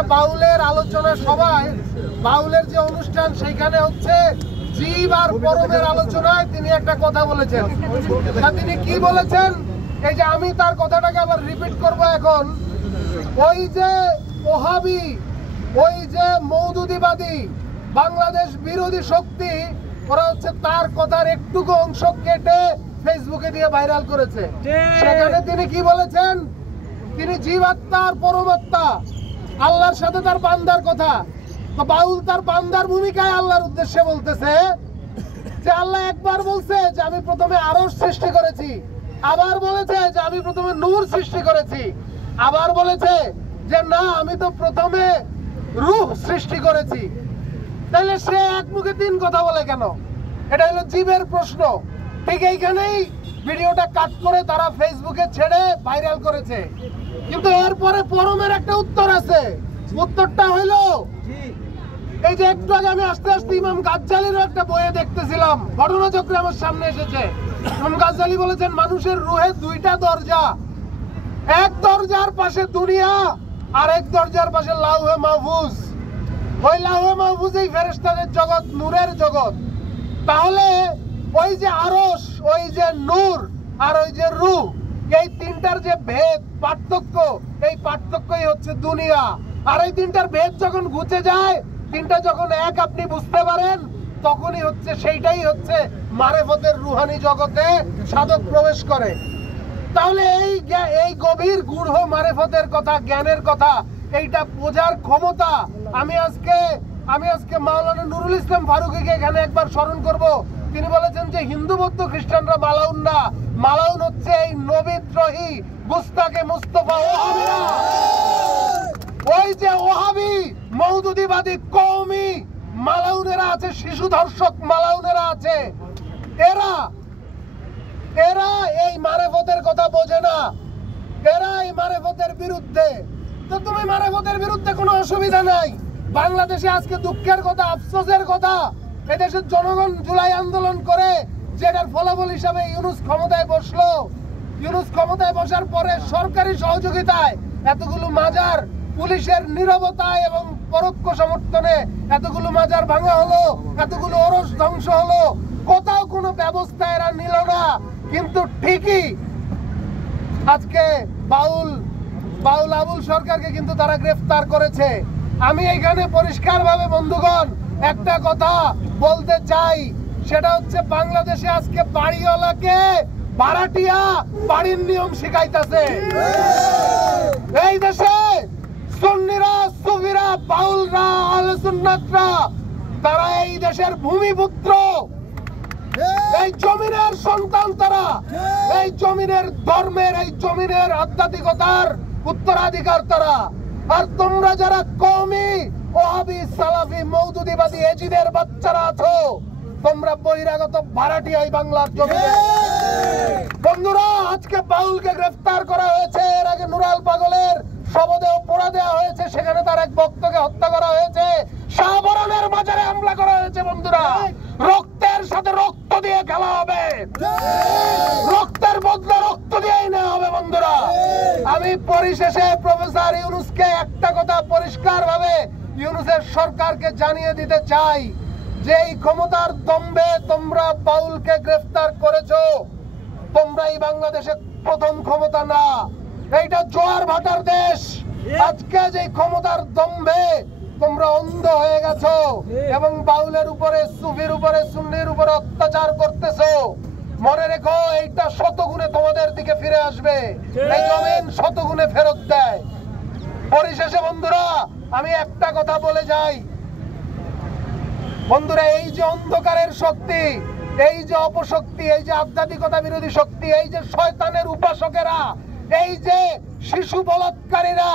বাউলের আলোচনা সভায় বাউলের যে অনুষ্ঠান সেখানে হচ্ছে জীব আর পরমের আলোচনায় তিনি একটা কথা বলেছেন। তিনি কি বলেছেন, এই যে আমি তার কথাটাকে আবার রিপিট করব এখন। ওই যে ওহাবি, ওই যে মওদুদিবাদী বাংলাদেশ বিরোধী শক্তি, ওরা হচ্ছে তার কথার একটুকু অংশ কেটে ফেসবুকে দিয়ে ভাইরাল করেছে। সেখানে তিনি কি বলেছেন, তিনি জীবাত্মা আর পরমাত্মা, আল্লাহর সাথে তার বান্দার কথা। তো বাউল তার বান্দার ভূমিকায় আল্লাহর উদ্দেশ্যে বলতেছে যে আল্লাহ একবার বলছে যে আমি প্রথমে আরশ সৃষ্টি করেছি, আবার বলেছে যে আমি প্রথমে নূর সৃষ্টি করেছি, আবার বলেছে যে না আমি তো প্রথমে রূহ সৃষ্টি করেছি। তাহলে সে এক মুখে তিন কথা বলে কেন? এটা হলো জীবের প্রশ্ন। ঠিক এইখানেই ভিডিওটা কাট করে তারা ফেসবুকে ছেড়ে ভাইরাল করেছে। কিন্তু এরপরে পরমের একটা উত্তর আছে। উত্তরটা হইলো এই যে একটু আগে আমি আস্তে আস্তে ইমাম গাজ্জালিরও একটা বইয়ে দেখতেছিলাম, ঘটনাচক্রে আমার সামনে এসেছে। ইমাম গাজ্জালি বলেছেন মানুষের রুহে দুইটা দরজা, এক দরজার পাশে দুনিয়া আর এক দরজার পাশে লাউহে মাহফুজ। ওই লাউহে মাহফুজ এই ফেরেশতাদের জগৎ, নূরের জগৎ। তাহলে ওই যে আরশ, ওই যে নূর আর ওই যে রূহ, এই তিনটার যে ভেদ পার্থক্য, এই পার্থক্যই হচ্ছে দুনিয়া। আর এই তিনটার ভেদ যখন ঘুচে যায়, তিনটা যখন এক আপনি বুঝতে পারেন, তখনই হচ্ছে সেইটাই হচ্ছে মারেফতের রুহানি জগতে সাধক প্রবেশ করে। তাহলে এই গভীর গূঢ় মারেফতের কথা, জ্ঞানের কথা, এইটা বোঝার ক্ষমতা আমি আজকে মাওলানা নুরুল ইসলাম ফারুকীকে এখানে একবার স্মরণ করব। তিনি বলেছেন যে হিন্দু বৌদ্ধ খ্রিস্টানরা মালাউন না, মালাউন হচ্ছে এই নবীদ্রোহী গুস্তাকে মুস্তফা ওহাবিরা। ওই যে ওহাবি মওদুদিবাদী কওমি মালাউনেরা আছে, শিশু ধর্ষক মালাউনেরা আছে, এরা এই মারেফতের কথা বোঝে না, এরা এই মারেফতের বিরুদ্ধে। তো তুমি মারেফতের বিরুদ্ধে কোনো অসুবিধা নাই। বাংলাদেশে আজকে দুঃখের কথা, আফসোসের কথা, এদেশের জনগণ জুলাই আন্দোলন করে যেটার ফলাফল হিসাবে ইউনূস ক্ষমতায় বসলো। ইউনূস ক্ষমতায় বসার পরে সরকারি সহযোগিতায় এতগুলো মাজার, পুলিশের নীরবতায় এবং পরোক্ষ সমর্থনে এতগুলো মাজার ভাঙা হলো, এতগুলো ওরস ধ্বংস হলো, কোথাও কোনো ব্যবস্থা এরা নিল না। কিন্তু ঠিকই আজকে বাউল আবুল সরকারকে কিন্তু তারা গ্রেফতার করেছে। আমি এখানে পরিষ্কারভাবে বন্ধুগণ একটা কথা বলতে চাই, সেটা হচ্ছে বাংলাদেশে আজকে বাড়িওয়ালাকে ভাড়াটিয়া বাড়ির নিয়ম শিখাইতেছে। এই দেশে সুন্নিরা, সুফিরা, বাউলরা, আহলে সুন্নাতরা, তারা এই দেশের ভূমিপুত্র, এই জমিনের সন্তান, তারা এই জমিনের ধর্মের, এই জমিনের আধ্যাত্মিকতার উত্তরাধিকার তারা। আর তোমরা যারা কওমি ওহাবি সালাফি মওদুদিবাদী এজিদের বাচ্চারা আছো, তোমরা বহিরাগত ভাড়াটিয়া এই বাংলার জমিনে। বন্ধুরা, আজকে বাউলকে গ্রেফতার করা হয়েছে, এর আগে নুরাল পাগলের শবদেহ পোড়া দেওয়া হয়েছে, সেখানে তার এক ভক্তকে হত্যা করা হয়েছে, শাহবারনের মাজারে হামলা করা হয়েছে। বন্ধুরা, রক্তের সাথে রক্ত দিয়ে খেলা হবে, রক্তের বদলে রক্ত দিয়েই নেওয়া হবে। বন্ধুরা, আমি পরিশেষে প্রফেসর ইউনূসকে একটা কথা পরিষ্কার ভাবে ইউনূসের সরকারকে জানিয়ে দিতে চাই যে এই ক্ষমতার দম্ভে তোমরা বাউলকে গ্রেফতার করেছো, তোমরা এই বাংলাদেশের প্রথম ক্ষমতা না, এইটা জোয়ার ভাটার দেশ। আজকে যে ক্ষমতার দম্ভে তোমরা অন্ধ হয়ে গেছো এবং বাউলের উপরে, সুফির উপরে, সুন্নির উপরে অত্যাচার করতেছো, মনে রেখো এইটা শতগুণে তোমাদের দিকে ফিরে আসবে, এই জমিন শতগুণে ফেরত দেয়। পরিশেষে বন্ধুরা আমি একটা কথা বলে যাই, বন্ধুরা এই যে অন্ধকারের শক্তি, এই যে অপশক্তি, এই যে আধ্যাত্মিকতা বিরোধী শক্তি, এই যে শয়তানের উপাসকেরা, এই যে শিশু বলাৎকারীরা,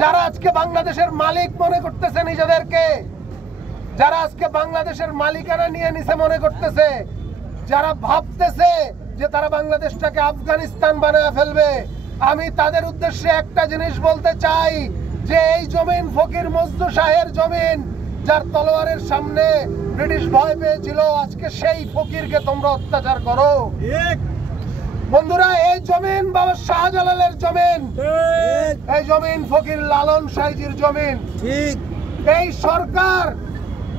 যারা আজকে বাংলাদেশের মালিক মনে করতেছে নিজেদেরকে, যারা আজকে বাংলাদেশের মালিকানা নিয়ে নিছে মনে করতেছে, যারা ভাবতেছে যে তারা বাংলাদেশটাকে আফগানিস্তান বানায় ফেলবে, আমি তাদের উদ্দেশ্যে একটা জিনিস বলতে চাই যে এই জমিন ফকির মজনু শাহের জমিন, যার তলোয়ারের সামনে ব্রিটিশ ভয় পেয়েছিল, আজকে সেই ফকিরকে তোমরা অত্যাচার করো। বন্ধুরা, এই জমিন বাবা শাহজালালের জমিন, এই জমিন ফকির লালন সাইজির জমিন। ঠিক। এই সরকার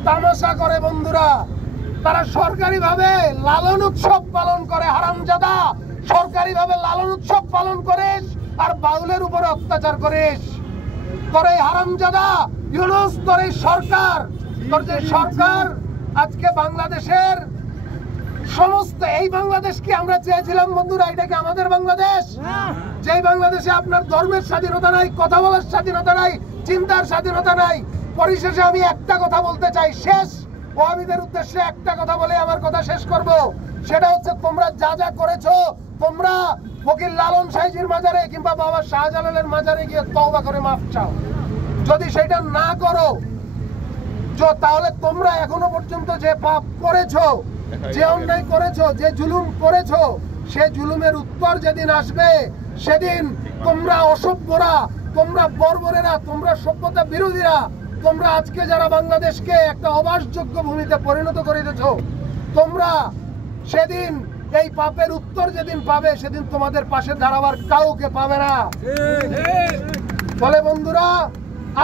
তামাশা করে বন্ধুরা, তারা সরকারি ভাবে লালন উৎসব পালন করে। হারামজাদা, সরকারি ভাবে লালন উৎসব পালন করিস আর বাউলের উপরে অত্যাচার করিস। তোর এই হারামজাদা ইউনূস, তোর এই সরকার, তোর যে সরকার আজকে বাংলাদেশের সমস্ত, এই বাংলাদেশ কি আমরা চেয়েছিলাম বন্ধুরা? এটা কি আমাদের বাংলাদেশ? যেই বাংলাদেশে আপনার ধর্মের স্বাধীনতা নাই, কথা বলার স্বাধীনতা নাই, চিন্তার স্বাধীনতা নাই। পরিশেষে আমি একটা কথা বলতে চাই, শেষ ওয়াহাবিদের উদ্দেশ্যে একটা কথা বলে আমার কথা শেষ করব। সেটা হচ্ছে, তোমরা যা যা করেছো, তোমরা ফকির লালন সাইজির মাজারে কিংবা বাবা শাহজালালের মাজারে গিয়ে তওবা করে মাফ চাও। যদি সেটা না করো, তাহলে তোমরা এখনো পর্যন্ত যে পাপ করেছো, যে অন্যায় করেছো, যে জুলুম করেছো, সে জুলুমের উত্তর যেদিন আসবে, সেদিন তোমরা অসভ্যরা, তোমরা বর্বরেরা, তোমরা সভ্যতা বিরোধীরা, তোমরা আজকে যারা বাংলাদেশকে একটা অবাসযোগ্য ভূমিতে পরিণত করে দিয়েছো, তোমরা সেদিন এই পাপের উত্তর যেদিন পাবে, সেদিন তোমাদের পাশে দাঁড়াবার কাউকে পাবে না। ফলে বন্ধুরা,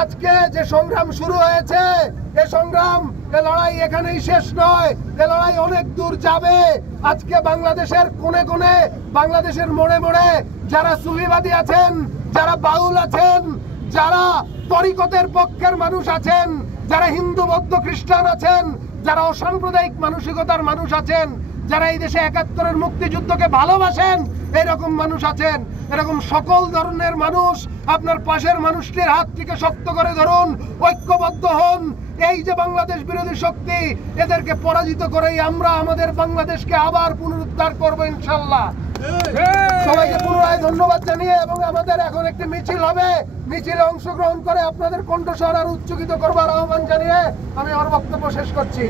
আজকে যে সংগ্রাম শুরু হয়েছে, এ সংগ্রাম, এ লড়াই এখানেই শেষ নয়, এ লড়াই অনেক দূর যাবে। আজকে বাংলাদেশের কোণে কোণে, বাংলাদেশের মোড়ে মোড়ে যারা সুফিবাদী আছেন, যারা বাউল আছেন, যারা তরিকতের পক্ষের মানুষ আছেন, যারা হিন্দু বৌদ্ধ খ্রিস্টান আছেন, যারা অসাম্প্রদায়িক মানসিকতার মানুষ আছেন, যারা এই দেশে ৭১-এর মুক্তিযুদ্ধকে ভালোবাসেন, এরকম মানুষ আছেন। এরকম সকল ধরনের মানুষ আপনার পাশের মানুষটির হাত থেকে শক্ত করে ধরুন, ঐক্যবদ্ধ হন। এই যে বাংলাদেশ বিরোধী শক্তি, এদেরকে পরাজিত করেই আমরা আমাদের বাংলাদেশকে আবার পুনরুদ্ধার করবো ইনশাল্লাহ। সবাইকে পুনরায় ধন্যবাদ জানিয়ে, এবং আমাদের এখন একটি মিছিল হবে, মিছিলে অংশগ্রহণ করে আপনাদের কণ্ঠস্বর আর উচ্চকিত করবার আহ্বান জানিয়ে আমি আমার বক্তব্য শেষ করছি।